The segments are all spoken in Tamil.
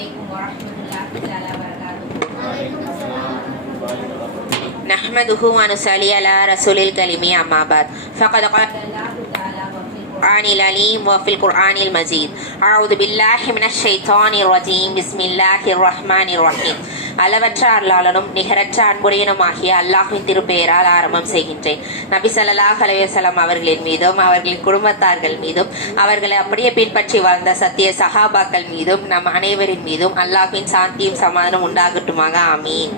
عليكم ورحمة الله تعالى وبركاته. نحمده ونصلي على رسول الكريم أما بعد فقد قال الله تعالى في القرآن العليم وفي القرآن المجيد أعوذ بالله من الشيطان الرجيم بسم الله الرحمن الرحيم. அளவற்ற அருளாளனும் நிகரற்ற அன்புடையனுமாகிய அல்லாஹ்வின் திருப்பெயரால் ஆரம்பம் செய்கின்றேன். நபி ஸல்லல்லாஹு அலைஹி வஸல்லம் அவர்களின் மீதும் அவர்களின் குடும்பத்தார்கள் மீதும் அவர்களை அப்படியே பின்பற்றி வாழ்ந்த சத்திய சஹாபாக்கள் மீதும் நம் அனைவரின் மீதும் அல்லாஹ்வின் சாந்தியும் சமாதானம் உண்டாகட்டுமாக. ஆமீன்.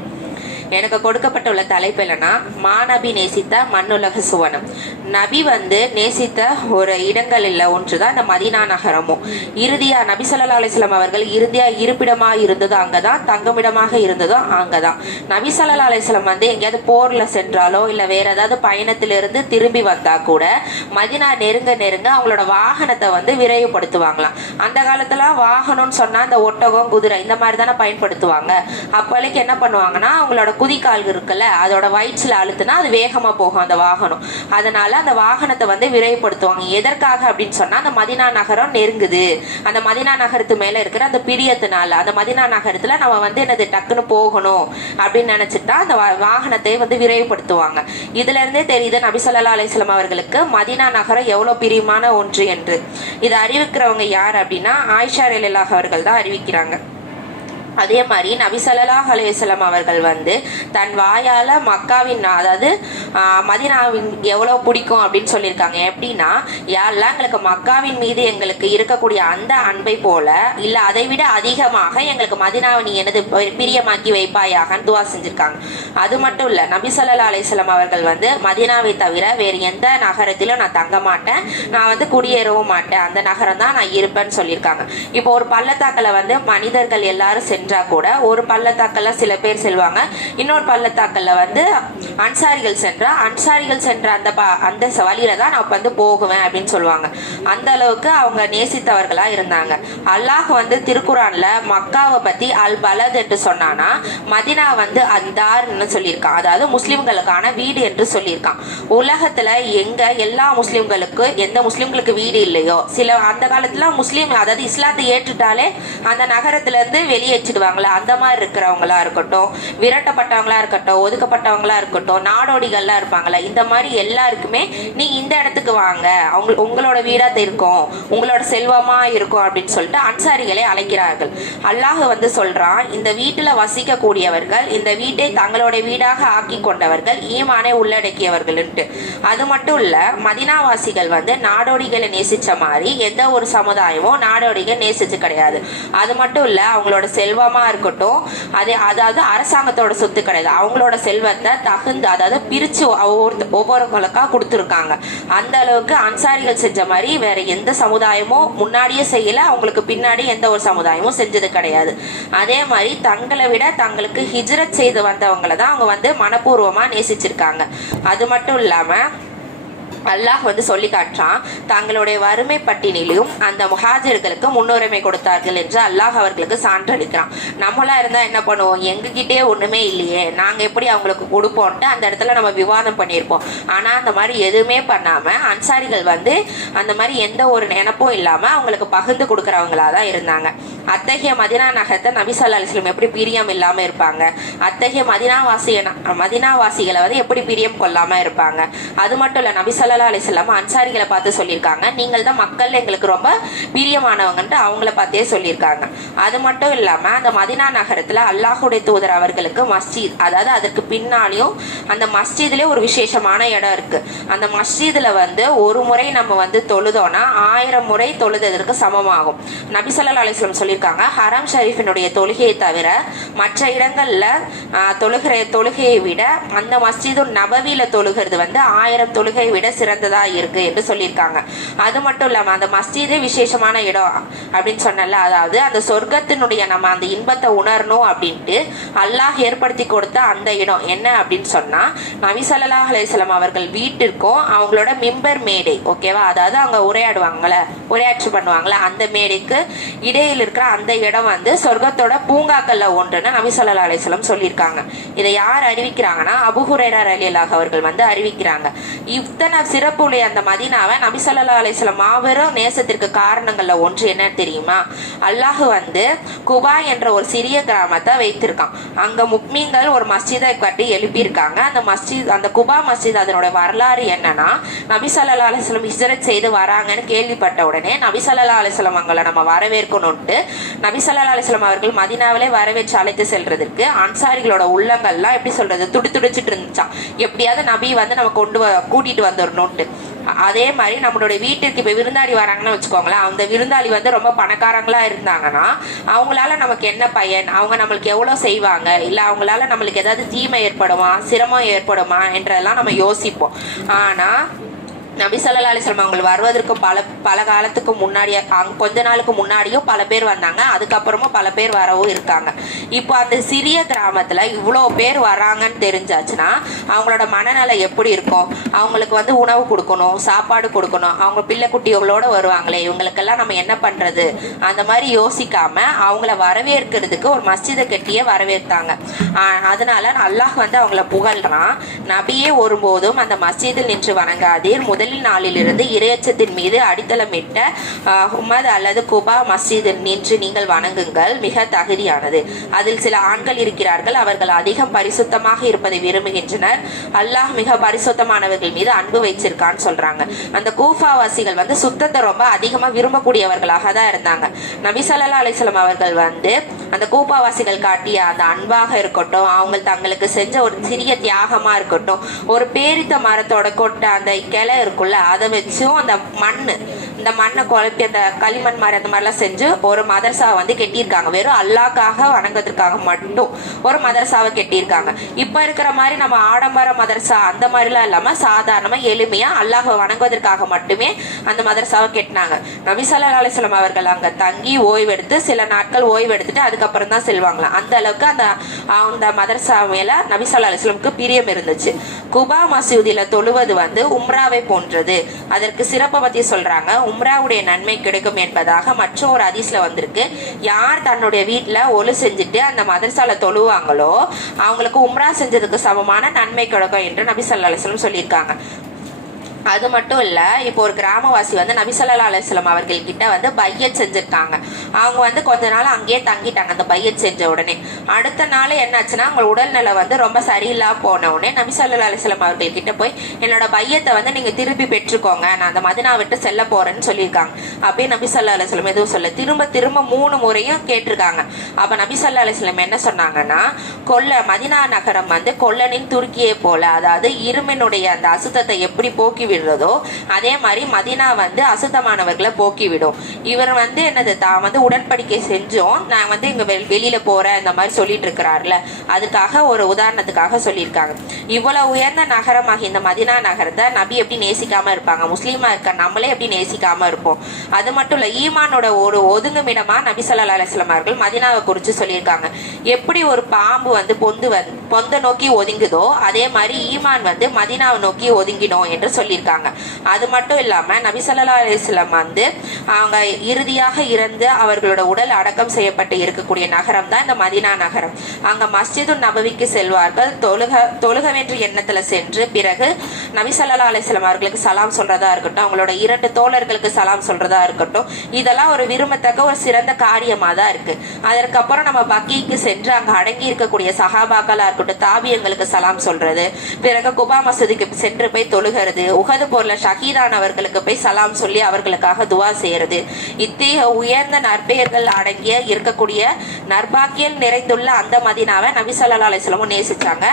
எனக்கு கொடுக்கப்பட்டுள்ள தலைப்பு என்னன்னா, மாநபி நேசித்த மண்ணுலக சுவனம். நபி நேசித்த ஒரு இடங்களில் ஒன்றுதான் இந்த மதீனா நகரமும். இறுதியா நபி ஸல்லல்லாஹு அலைஹி வஸல்லம் அவர்கள் இறுதியா இருப்பிடமாக இருந்ததும் அங்கதான், தங்குமிடமாக இருந்ததும் அங்கதான். நபி ஸல்லல்லாஹு அலைஹி வஸல்லம் எங்கேயாவது போர்ல சென்றாலோ இல்ல வேற ஏதாவது பயணத்திலிருந்து திரும்பி வந்தா கூட மதீனா நெருங்க நெருங்க அவங்களோட வாகனத்தை விரைவுபடுத்துவாங்களாம். அந்த காலத்துல வாகனம்னு சொன்னா இந்த ஒட்டகம் குதிரை இந்த மாதிரி தானே பயன்படுத்துவாங்க. அப்போதைக்கு என்ன பண்ணுவாங்கன்னா, அவங்களோட குதிக்கால் இருக்குல்ல, அதோட வயிற்றுல அழுத்துனா அது வேகமா போகும் அந்த வாகனம். அதனால அந்த வாகனத்தை விரைவுபடுத்துவாங்க. எதற்காக அப்படின்னு சொன்னா, அந்த மதீனா நகரம் நெருங்குது, அந்த மதீனா நகரத்து மேல இருக்கிற அந்த பிரியத்தினால அந்த மதீனா நகரத்துல நம்ம என்னது டக்குன்னு போகணும் அப்படின்னு நினைச்சிட்டா அந்த வாகனத்தை விரைவுபடுத்துவாங்க. இதுல இருந்தே தெரியுது நபி ஸல்லல்லாஹு அலைஹி வஸல்லம் அவர்களுக்கு மதீனா நகரம் எவ்வளவு பிரியமான ஒன்று என்று. இதை அறிவிக்கிறவங்க யார் அப்படின்னா, ஆயிஷா ரலியல்லாஹு அவர்கள் தான் அறிவிக்கிறாங்க. அதே மாதிரி நபி ஸல்லல்லாஹு அலைஹி வஸல்லம் அவர்கள் தன் வாயால மக்காவின் அதாவது மதீனாவின் எவ்வளவு பிடிக்கும் அப்படின்னு சொல்லியிருக்காங்க. எப்படின்னா, யாரெல்லாம் எங்களுக்கு மக்காவின் மீது எங்களுக்கு இருக்கக்கூடிய அந்த அன்பை போல இல்ல அதை விட அதிகமாக எங்களுக்கு மதீனாவை நீ எனது பிரியமாக்கி வைப்பாயாகன்னு துவா செஞ்சிருக்காங்க. அது மட்டும் இல்ல, நபி ஸல்லல்லாஹு அலைஹி வஸல்லம் அவர்கள் மதீனாவை தவிர வேறு எந்த நகரத்திலும் நான் தங்க மாட்டேன், நான் குடியேறவும் மாட்டேன், அந்த நகரம் தான் நான் இருப்பேன்னு சொல்லியிருக்காங்க. இப்போ ஒரு பள்ளத்தாக்கல மனிதர்கள் எல்லாரும் சென்றா கூட ஒரு பள்ளத்தாக்கல்ல சில பேர் செல்வாங்க, இன்னொரு பள்ளத்தாக்கல்ல அன்சாரிகள் சென்ற அந்த வழியில தான் நான் போகுவேன் அப்படின்னு சொல்லுவாங்க. அந்த அளவுக்கு அவங்க நேசித்தவர்களா இருந்தாங்க. அல்லாஹ் திருக்குரான்ல மக்காவை பத்தி அல் பலத் என்று சொன்னானா, மதினா அந்தார்னு சொல்லியிருக்கான், அதாவது முஸ்லிம்களுக்கான வீடு என்று சொல்லியிருக்கான். உலகத்துல எங்க எல்லா முஸ்லிம்களுக்கு எந்த முஸ்லிம்களுக்கு வீடு இல்லையோ, சில அந்த காலத்துல முஸ்லிம் அதாவது இஸ்லாத்தை ஏற்றுட்டாலே அந்த நகரத்துல இருந்து வெளியேற்றிடுவாங்களா, அந்த மாதிரி இருக்கிறவங்களா இருக்கட்டும், விரட்டப்பட்டவங்களா இருக்கட்டும், ஒதுக்கப்பட்டவங்களா இருக்கட்டும், நாடோடிகள்லாம் இருப்பாங்களா, இந்த மாதிரி எல்லாருக்குமே நீ இந்த இடத்துக்கு வாங்க, உங்களோட வீடா இருக்கும், உங்களோட செல்வமா இருக்கும் அப்படின்னு சொல்லிட்டு அன்சாரிகளை அழைக்கிறார்கள். அல்லாஹ் சொல்றான், இந்த வீட்டுல வசிக்க கூடியவர்கள் இந்த வீட்டை தங்களோட வீடாக ஆக்கி கொண்டவர்கள் ஈமானை உள்ளடக்கியவர்கள். அது மட்டும் இல்ல, மதீனாவாசிகள் நாடோடிகளை நேசிச்ச மாதிரி எந்த ஒரு சமுதாயமும் நாடோடிகள் நேசிச்சு கிடையாது. அது மட்டும் இல்ல, அவங்களோட செல்வமா இருக்கட்டும், அதாவது அரசாங்கத்தோட சொத்து கிடையாது, அவங்களோட செல்வத்தை தகுந்து அதாவது பிரிச்சு ஒவ்வொருவங்களுக்கா கொடுத்துருக்காங்க. அந்த அளவுக்கு அன்சாரிகள் செஞ்ச மாதிரி வேற எந்த சமுதாயமும் முன்னாடியே செய்யல, அவங்களுக்கு பின்னாடி எந்த ஒரு சமுதாயமும் செஞ்சது கிடையாது. அதே மாதிரி தங்களை விட தங்களுக்கு ஹிஜ்ரத் செய்து வந்தவங்களை தான் அவங்க மனப்பூர்வமா நேசிச்சிருக்காங்க. அது மட்டும் இல்லாம அல்லாஹ் சொல்லி காட்டுறான், தங்களுடைய வறுமை பட்டினிலும் அந்த முஹாஜிர்களுக்கு முன்னுரிமை கொடுத்தார்கள் என்று அல்லாஹ் அவர்களுக்கு சான்றளிக்கிறான். நம்மளா இருந்தா என்ன பண்ணுவோம், எங்ககிட்டே ஒண்ணுமே இல்லையே, நாங்க எப்படி அவங்களுக்கு கொடுப்போம்ட்டு அந்த இடத்துல நம்ம விவாதம் பண்ணியிருப்போம். ஆனா அந்த மாதிரி எதுவுமே பண்ணாம அன்சாரிகள் அந்த மாதிரி எந்த ஒரு நினைப்பும் இல்லாம அவங்களுக்கு பகிர்ந்து கொடுக்கறவங்களாதான் இருந்தாங்க. அத்தகைய மதீனா நகரத்தை நபி ஸல்லல்லாஹு அலைஹி வஸல்லம் எப்படி பிரியம் இல்லாம இருப்பாங்க, அத்தகைய மதீனாவாசிகளை எப்படி பிரியம் கொள்ளாம இருப்பாங்க. அது மட்டும் இல்ல, நபி ஸல்லல்லாஹு அலைஹி வஸல்லம் அன்சாரிகளை பார்த்து சொல்லியிருக்காங்க, நீங்கள் தான் மக்கள் எங்களுக்கு ரொம்ப பிரியமானவங்கன்ட்டு அவங்கள பார்த்தே சொல்லியிருக்காங்க. அது மட்டும் இல்லாம அந்த மதீனா நகரத்துல அல்லாஹுடைய தூதர் அவர்களுக்கு மஸ்ஜித், அதாவது அதற்கு பின்னாலையும் அந்த மஸ்ஜித்லயே ஒரு விசேஷமான இடம் இருக்கு. அந்த மஸ்ஜித்ல ஒரு முறை நம்ம தொழுதோனா 1000 முறை தொழுதற்கு சமமாகும். நபி ஸல்லல்லாஹு அலைஹி வஸல்லம் சொல்லியிருக்காங்க, ஹரம் ஷரீஃபினுடைய தொழுகையை தவிர மற்ற இடங்கள்ல தொழுகையை விட அந்த மஸ்ஜிது நபவியில தொழுகிறது 1000 தொழுகையை விட சிறந்ததா இருக்கு என்று சொல்லியிருக்காங்க. அது மட்டும் இல்லாம அந்த மஸ்ஜிதே விசேஷமான இடம் அப்படின்னு சொன்னல, அதாவது அந்த சொர்க்கத்தினுடைய நம்ம அந்த இன்பத்தை உணரணும் அப்படின்ட்டு அல்லாஹ் ஏற்படுத்தி கொடுத்த அந்த இடம் என்ன அப்படின்னு சொன்னா, நபி ஸல்லல்லாஹு அலைஹி வஸல்லம் அவர்கள் வீட்டிற்கும் அவங்களோட மிம்பர் மேடை, ஓகேவா, அதாவது அவங்க உரையாற்று பண்ணுவாங்களே அந்த மேடைக்கு இடையில் இருக்கிற இருக்கிற அந்த இடம் வந்து சொர்க்கத்தோட பூங்காக்கள்ல ஒன்றுன்னு நபி ஸல்லல்லாஹு அலைஹி வஸல்லம் சொல்லியிருக்காங்க. இதை யார் அறிவிக்கிறாங்கன்னா அபூ ஹுரைரா ரலியல்லாஹு அவர்கள் வந்து அறிவிக்கிறாங்க. இத்தனை சிறப்புடைய அந்த மதீனாவை நபி ஸல்லல்லாஹு அலைஹி வஸல்லம் மாபெரும் நேசத்திற்கு காரணங்கள்ல ஒன்று என்ன தெரியுமா? அல்லாஹ் வந்து குபா என்ற ஒரு சிறிய கிராமத்தை வைத்திருக்கான். அங்க முக்மீன்கள் ஒரு மஸ்ஜிதை கட்டி எழுப்பியிருக்காங்க. அந்த குபா மஸ்ஜித் அதனோட வரலாறு என்னன்னா, நபி ஸல்லல்லாஹு அலைஹி வஸல்லம் ஹிஜ்ரத் செய்து வராங்கன்னு கேள்விப்பட்ட உடனே நபி ஸல்லல்லாஹு அலைஹி வஸல்லம் அவங்களை நம்ம வரவேற்கணும்ட்டு நபி ஸல்லல்லாஹு அலைஹி வஸல்லம் அவர்கள் மதீனாவிலே வரவேற்று அழைத்து செல்றதுக்கு அன்சாரிகளோட உள்ளங்கள்லாம் எப்படி சொல்றது துடிச்சிட்டு இருந்துச்சான். எப்படியாவது நபி வந்து நம்ம கூட்டிட்டு வந்துடணும்ட்டு. அதே மாதிரி நம்மளுடைய வீட்டிற்கு இப்ப விருந்தாளி வராங்கன்னு வச்சுக்கோங்களேன், அந்த விருந்தாளி வந்து ரொம்ப பணக்காரங்களா இருந்தாங்கன்னா அவங்களால நமக்கு என்ன பயன், அவங்க நம்மளுக்கு எவ்வளவு செய்வாங்க, இல்ல அவங்களால நம்மளுக்கு ஏதாவது தீமை ஏற்படுமா சிரமம் ஏற்படுமா என்றதெல்லாம் நம்ம யோசிப்போம். ஆனா நபி ஸல்லல்லாஹு அலைஹி வஸல்லம் அவங்க வருவதற்கு பல காலத்துக்கு முன்னாடியே கொஞ்ச நாளுக்கு முன்னாடியும் பல பேர் வந்தாங்க, அதுக்கப்புறமும் பல பேர் வரவும் இருக்காங்க. இப்போ அந்த சிறிய கிராமத்துல இவ்வளோ பேர் வராங்கன்னு தெரிஞ்சாச்சுன்னா அவங்களோட மனநிலை எப்படி இருக்கும்? அவங்களுக்கு வந்து உணவு கொடுக்கணும், சாப்பாடு கொடுக்கணும், அவங்க பிள்ளை குட்டிகளோட வருவாங்களே, இவங்களுக்கெல்லாம் நம்ம என்ன பண்றது, அந்த மாதிரி யோசிக்காம அவங்கள வரவேற்கிறதுக்கு ஒரு மஸ்ஜிதை கட்டியே வரவேற்றாங்க. அதனால அல்லாஹ் வந்து அவங்கள புகழ்றான், நபியே ஒருபோதும் அந்த மஸ்ஜிதில் நின்று வணங்காதீர், முதலில் நாளிலிருந்து இறையச்சத்தின் மீது அடித்தளமிட்ட ஹுமத் அல்லது குபா மஸ்ஜிதில் நின்று நீங்கள் வணங்குங்கள், மிக தகுதியானது. அதில் சில ஆண்கள் இருக்கிறார்கள், அவர்கள் அதிகம் பரிசுத்தமாக இருப்பதை விரும்புகின்றனர், அல்லாஹ் மிக பரிசுத்தமானவர்கள் மீது அன்பு வச்சிருக்கான்னு சொல்றாங்க. அந்த கூஃபாவாசிகள் வந்து சுத்தத்தை ரொம்ப அதிகமா விரும்பக்கூடியவர்களாக தான் இருந்தாங்க. நபி ஸல்லல்லாஹு அலைஹி வஸல்லம் அவர்கள் வந்து அந்த கூஃபாவாசிகள் காட்டிய அந்த அன்பாக இருக்கட்டும், அவங்க தங்களுக்கு செஞ்ச ஒரு சிறிய தியாகமா இருக்கட்டும், ஒரு பேரித்த மரத்தோட கொட்டை அந்த கிளை இருக்குல்ல அதை வச்சும் இந்த மண்ணை குழப்பி அந்த களிமண் மாதிரி அந்த மாதிரிலாம் செஞ்சு ஒரு மதரசாவை வந்து கெட்டியிருக்காங்க. வெறும் அல்லாஹ்க்காக வணங்குறதுக்காக மட்டும் ஒரு மதரசாவை கெட்டியிருக்காங்க. இப்ப இருக்கிற மாதிரி நம்ம ஆடம்பர மதரசா அந்த மாதிரிலாம் இல்லாம சாதாரணமா எளிமையா அல்லாஹ்வை வணங்குவதற்காக மட்டுமே அந்த மதரசாவை கெட்டினாங்க. நபி ஸல்லல்லாஹு அலைஹி வஸல்லம் அவர்கள் அங்க தங்கி ஓய்வெடுத்து சில நாட்கள் ஓய்வெடுத்துட்டு அதுக்கப்புறம் தான் செல்வாங்களாம். அந்த அளவுக்கு அந்த மதரசா மேல நபி ஸல்லல்லாஹு அலைஹி வஸல்லம் பிரியம் இருந்துச்சு. குபா மசூதியில தொழுவது வந்து உம்ராவை போன்றது. அதற்கு சிறப்பை பத்தி சொல்றாங்க, உம்ராவுடைய நன்மை கிடைக்கும் என்பதாக மற்றொரு ஹதீஸ்ல வந்திருக்கு. யார் தன்னுடைய வீட்டுல ஒழு செஞ்சுட்டு அந்த மதரசால தொழுவாங்களோ அவங்களுக்கு உம்ரா செஞ்சதுக்கு சமமான நன்மை கிடைக்கும் என்று நபி ஸல்லல்லாஹு அலைஹி வஸல்லம் சொல்லியிருக்காங்க. அது மட்டும் இல்ல, இப்போ ஒரு கிராமவாசி வந்து நபி ஸல்லல்லாஹு அலைஹி வஸல்லம் அவர்கள் கிட்ட வந்து பையத் செஞ்சிருக்காங்க. அவங்க வந்து கொஞ்ச நாள் அங்கேயே தங்கிட்டாங்க. அந்த பையத் செஞ்ச உடனே அடுத்த நாள் என்னாச்சுன்னா அவங்க உடல்நிலை வந்து ரொம்ப சரியில்லாம போன உடனே நபி ஸல்லல்லாஹு அலைஹி வஸல்லம் அவர்கள் கிட்ட போய் என்னோட பையத்தை வந்து நீங்க திருப்பி பெற்றுக்கோங்க, நான் அந்த மதீனா விட்டு செல்ல போறேன்னு சொல்லியிருக்காங்க. அப்படியே நபி ஸல்லல்லாஹு அலைஹி வஸல்லம் எதுவும் சொல்ல திரும்ப 3 முறையும் கேட்டிருக்காங்க. அப்ப நபி ஸல்லல்லாஹு அலைஹி வஸல்லம் என்ன சொன்னாங்கன்னா, மதீனா நகரம் வந்து கொல்லனின் துருக்கியை போல, அதாவது இருமினுடைய அந்த அசுத்தத்தை எப்படி போக்கி விடுறதோ அதே மாதிரி மதீனா வந்து அசுத்தமானவர்களை போக்கிவிடும். இவர் வந்து என்னது தான் வந்து உடன்படிக்கை செஞ்சோம், நான் வந்து இங்க வெளியில போறேன் இந்த மாதிரி சொல்லிட்டு இருக்கிறார்ல, அதுக்காக ஒரு உதாரணத்துக்காக சொல்லியிருக்காங்க. இவ்வளவு உயர்ந்த நகரமாக இந்த மதீனா நகரத்தை நபி எப்படி நேசிக்காம இருப்பாங்க? முஸ்லீமா இருக்க நம்மளே எப்படி நேசிக்காம இருப்போம்? அது மட்டும் இல்ல, ஈமானோட ஒரு ஒதுங்குமிடமா நபி ஸல்லல்லாஹு அலைஹி வஸல்லம் அவர்கள் மதீனாவை குறித்து சொல்லியிருக்காங்க. எப்படி ஒரு பாம்பு வந்து பொந்த நோக்கி ஒதுங்குதோ அதே மாதிரி ஈமான் வந்து மதீனாவை நோக்கி ஒதுங்கினோம் என்று சொல்லியிருக்காங்க. அது மட்டும் இல்லாம நபி ஸல்லல்லாஹு அலைஹி வஸல்லம் வந்து அவங்க இறுதியாக இறந்து அவர்களோட உடல் அடக்கம் செய்யப்பட்டு இருக்கக்கூடிய நகரம் தான் இந்த மதீனா நகரம். அங்க மஸ்ஜிது நபவிக்கு செல்வார்கள். தொழுகவென்ற எண்ணத்துல சென்று பிறகு நபி ஸல்லல்லாஹு அலைஹி வஸல்லம் அவர்களுக்கு சலாம் சொல்றதா இருக்கட்டும், அவங்களோட 2 தோழர்களுக்கு சலாம் சொல்றதா இருக்கட்டும், இதெல்லாம் ஒரு விரும்பத்தக்க ஒரு சிறந்த காரியமா தான் இருக்கு. அதற்கப்புறம் நம்ம பக்கீக்கு சென்று அங்க அடங்கி இருக்கக்கூடிய சஹாபாக்களா இருக்கட்டும், தாபியங்களுக்கு சலாம் சொல்றது, பிறகு குபா மசூதிக்கு சென்று போய் தொழுகிறது, உஹது போர்ல ஷஹீதானவர்களுக்கு போய் சலாம் சொல்லி அவர்களுக்காக துவா செய்யறது, இத்தகைய உயர்ந்த நற்பெயர்கள் அடங்கிய இருக்கக்கூடிய நற்பாக்கியல் நிறைந்துள்ள அந்த மதீனாவை நபி ஸல்லல்லாஹு அலைஹி வஸல்லம் நேசிச்சாங்க.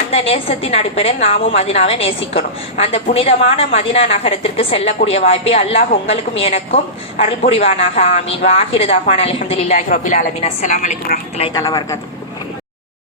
அந்த நேசத்தின் அடிப்படையில் நாமும் மதீனாவை நேசிக்கணும். அந்த புனிதமான மதீனா நகரத்திற்கு செல்லக்கூடிய வாய்ப்பை அல்லாஹ் உங்களுக்கும் எனக்கும் அருள் புரிவானாக. ஆமீன். வாஹிரு தாஃவானா அல்ஹம்துலில்லாஹி ரப்பில் ஆலமீன். அஸ்ஸலாமு அலைக்கும் வரஹ்மத்துல்லாஹி தஆலா வபரகாத்துஹு.